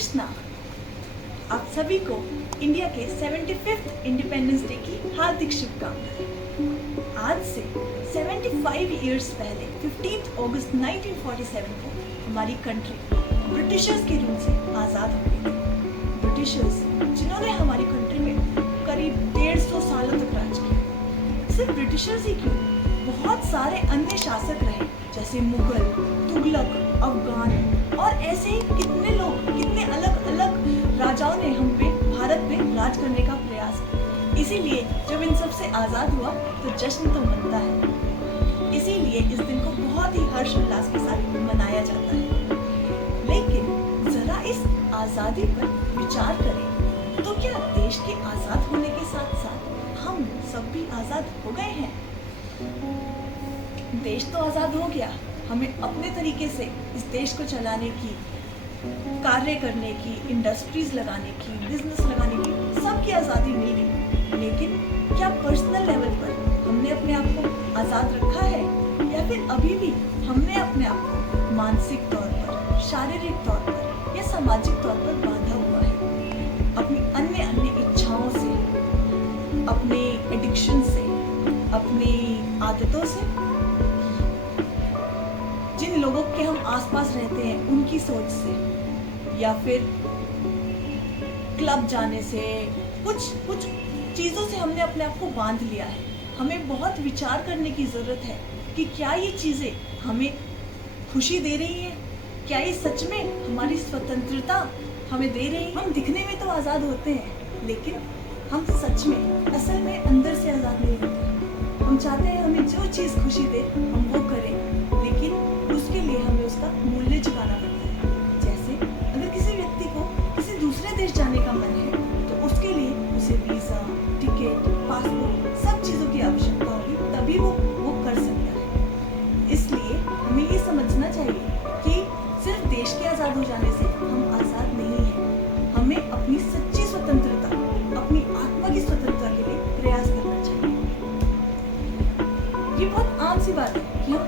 कृष्णा। आप सभी को इंडिया के 75th इंडिपेंडेंस डे की हार्दिक शुभकामनाएं। आज से 75 इयर्स पहले 15 अगस्त 1947 को हमारी कंट्री ब्रिटिशर्स के रूल से आज़ाद हो गई थी। ब्रिटिशर्स जिन्होंने हमारी कंट्री में करीब 150 सालों तक राज किया। सिर्फ ब्रिटिशर्स ही क्यों, बहुत सारे अन्य शासक रहे, जैसे मुगल, तुगलक, अफगान और ऐसे ही कितने लोग, कितने अलग अलग राजाओं ने हम पे, भारत पे राज करने का प्रयास किया। इसीलिए जब इन सब से आज़ाद हुआ तो जश्न तो मनता है। इसीलिए इस दिन को बहुत ही हर्षोल्लास के साथ मनाया जाता है। लेकिन जरा इस आज़ादी पर विचार करें तो क्या देश के आज़ाद होने के साथ साथ हम सब भी आज़ाद हो गए हैं? देश तो आज़ाद हो गया, हमें अपने तरीके से इस देश को चलाने की, कार्य करने की, इंडस्ट्रीज लगाने की, बिजनेस लगाने की सबकी आज़ादी मिल गई। लेकिन क्या पर्सनल लेवल पर हमने अपने आप को आज़ाद रखा है, या फिर अभी भी हमने अपने आप को मानसिक तौर पर, शारीरिक तौर पर या सामाजिक तौर पर बांधा हुआ है अपनी अन्य इच्छाओं से, अपने एडिक्शन से, अपनी आदतों से, जिन लोगों के हम आसपास रहते हैं उनकी सोच से, या फिर क्लब जाने से, कुछ चीज़ों से हमने अपने आप को बांध लिया है। हमें बहुत विचार करने की ज़रूरत है कि क्या ये चीज़ें हमें खुशी दे रही हैं, क्या ये सच में हमारी स्वतंत्रता हमें दे रही है। हम दिखने में तो आज़ाद होते हैं, लेकिन हम सच में, असल में अंदर से आज़ाद नहीं होते। हम चाहते हैं हमें जो चीज़ खुशी दे हम वो करें, लेकिन उसके लिए हमें उसका मूल्य चुकाना पड़ता है। जैसे अगर किसी व्यक्ति को किसी दूसरे देश जाने का मन है तो उसके लिए उसे वीज़ा, टिकट, पासपोर्ट सब चीज़ों की आवश्यकता होगी, तभी वो कर सकता है। इसलिए हमें ये समझना चाहिए कि सिर्फ देश के आज़ाद हो जाने से हम आज़ाद नहीं हैं। हमें अपनी सच्ची स्वतंत्रता, अपनी आत्मा की स्वतंत्रता के लिए प्रयास करना चाहिए। ये बहुत आम सी बात है कि हम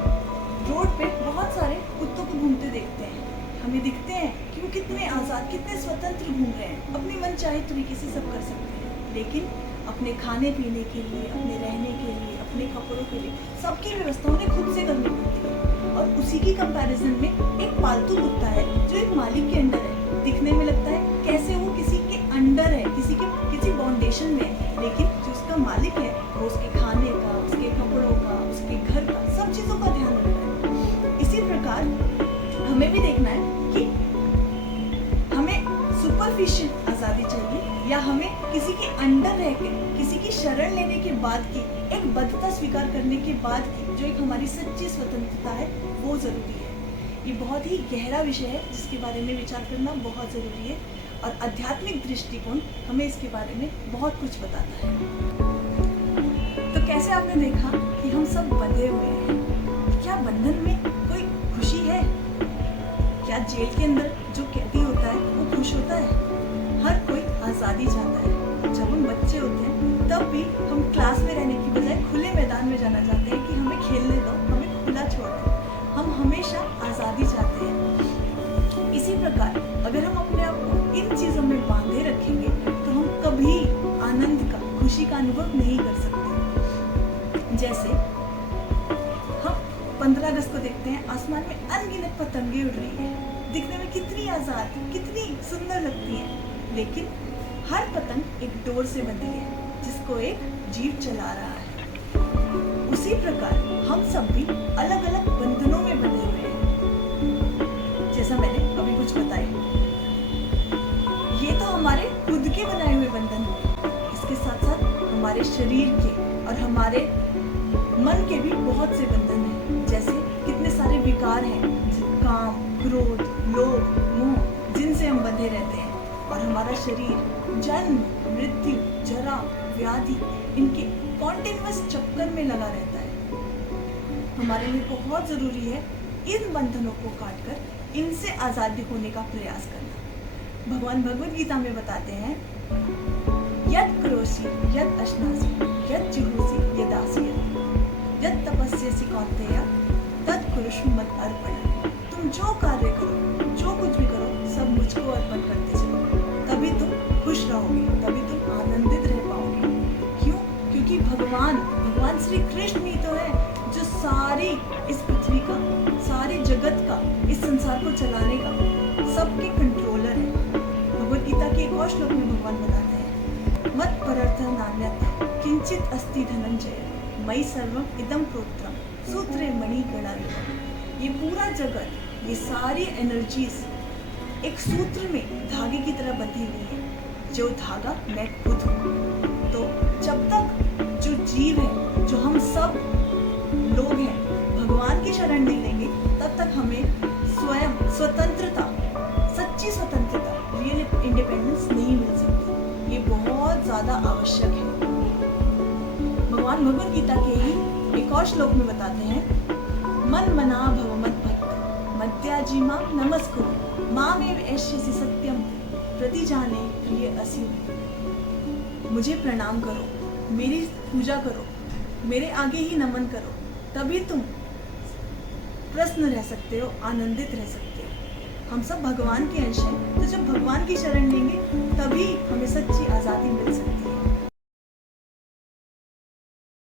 रोड पे बहुत सारे कुत्तों को घूमते देखते हैं। हमें दिखते हैं कि वो कितने आज़ाद, कितने स्वतंत्र घूम रहे हैं, अपनी मन चाहे तरीके से सब कर सकते हैं। लेकिन अपने खाने पीने के लिए, अपने रहने के लिए, अपने कपड़ों के लिए सबकी व्यवस्था उन्हें खुद से करनी पड़ती है। और उसी की कंपैरिजन में एक पालतू कुत्ता है जो एक मालिक के अंडर है। दिखने में लगता है कैसे वो किसी के अंडर है, किसी बाउंडेशन में है, लेकिन जो उसका मालिक है वो उसके खाने का, उसके कपड़ों का, उसके घर का, सब चीज़ों का ध्यान रख रहा है। इसी प्रकार हमें भी देखना है कि हमें सुपरफिशियल आज़ादी चाहिए, या हमें किसी के अंडर रह के, किसी की शरण लेने के बाद की, एक बद्धता स्वीकार करने के बाद की जो एक हमारी सच्ची स्वतंत्रता है वो ज़रूरी है। ये बहुत ही गहरा विषय है जिसके बारे में विचार करना बहुत ज़रूरी है, और आध्यात्मिक दृष्टिकोण हमें इसके बारे में बहुत कुछ बताता है। तो कैसे आपने देखा कि हम सब बंधे हुए हैं, क्या बंधन में कोई खुशी है? क्या जेल के अंदर जो कैदी होता है वो खुश होता है? हर कोई आज़ादी चाहता है। जब हम बच्चे होते हैं तब भी हम क्लास में रहने की बजाय खुले मैदान में जाना चाहते हैं कि हमें खेलने दो, हमें खुला छोड़ दो। हम हमेशा आज़ादी चाहते हैं। इसी प्रकार अगर हम अपने आप को इन चीज़ों में बांधे रखेंगे तो हम कभी आनंद का, खुशी का अनुभव नहीं कर सकते। जैसे हम 15 अगस्त को देखते हैं, आसमान में अनगिनत पतंगे उड़ रही है, दिखने में कितनी आज़ाद, कितनी सुंदर लगती हैं, लेकिन हर पतंग एक डोर से बंधी है जिसको एक जीव चला रहा है। उसी प्रकार हम सब भी अलग अलग बंधनों में बंधे हुए हैं। जैसा मैंने अभी कुछ बताया, ये तो हमारे खुद के बनाए हुए बंधन हुए। इसके साथ साथ हमारे शरीर के और हमारे मन के भी बहुत से बंधन हैं। जैसे कितने सारे विकार हैं, काम, क्रोध, लोभ, मोह, जिनसे हम बंधे रहते हैं। और हमारा शरीर जन्म, मृत्यु, जरा, व्याधि, इनके कॉन्टिन्यूअस चक्कर में लगा रहता है। हमारे लिए बहुत ज़रूरी है इन बंधनों को काटकर इनसे आज़ादी होने का प्रयास करना। भगवान भगवद गीता में बताते हैं, यद करोषि यद अश्नासि यद जुहोसि यदासि यद तपस्यसि कौन्तेय तद कुरुष्व मद अर्पणम्। तुम जो कार्य करो, जो कुछ भी करो, सब मुझको अर्पण करते खुश रहोगे, तभी तुम आनंदित रह पाओगे। क्यों? क्योंकि भगवान श्री कृष्ण ही तो है जो सारी इस पृथ्वी का, सारे जगत का, इस संसार को चलाने का सबके कंट्रोलर है। भगवद गीता के एक और श्लोक में भगवान बताते हैं, मत परर्थं नान्यत् किंचित अस्ति धनंजय मयि सर्वम इदं प्रोक्तम सूत्रे मणिगणा इव। ये पूरा जगत, ये सारी एनर्जीज एक सूत्र में धागे की तरह बंधी हुई है, जो धागा मैं खुद हूँ। तो जब तक जो जीव है, जो हम सब लोग हैं, भगवान की शरण नहीं लेंगे, तब तक हमें स्वयं स्वतंत्रता, सच्ची स्वतंत्रता, रियल इंडिपेंडेंस नहीं मिल सकती। ये बहुत ज़्यादा आवश्यक है। भगवान भगवद गीता के ही एक और श्लोक में बताते हैं, मन मना भव मत भक्त मद्याजी माम नमस्कुरु मामेव एष्यसि सत्यम प्रति जाने प्रिय असि। मुझे प्रणाम करो, मेरी पूजा करो, मेरे आगे ही नमन करो, तभी तुम प्रसन्न रह सकते हो, आनंदित रह सकते हो। हम सब भगवान के अंश हैं, तो जब भगवान की शरण लेंगे तभी हमें सच्ची आज़ादी मिल सकती है।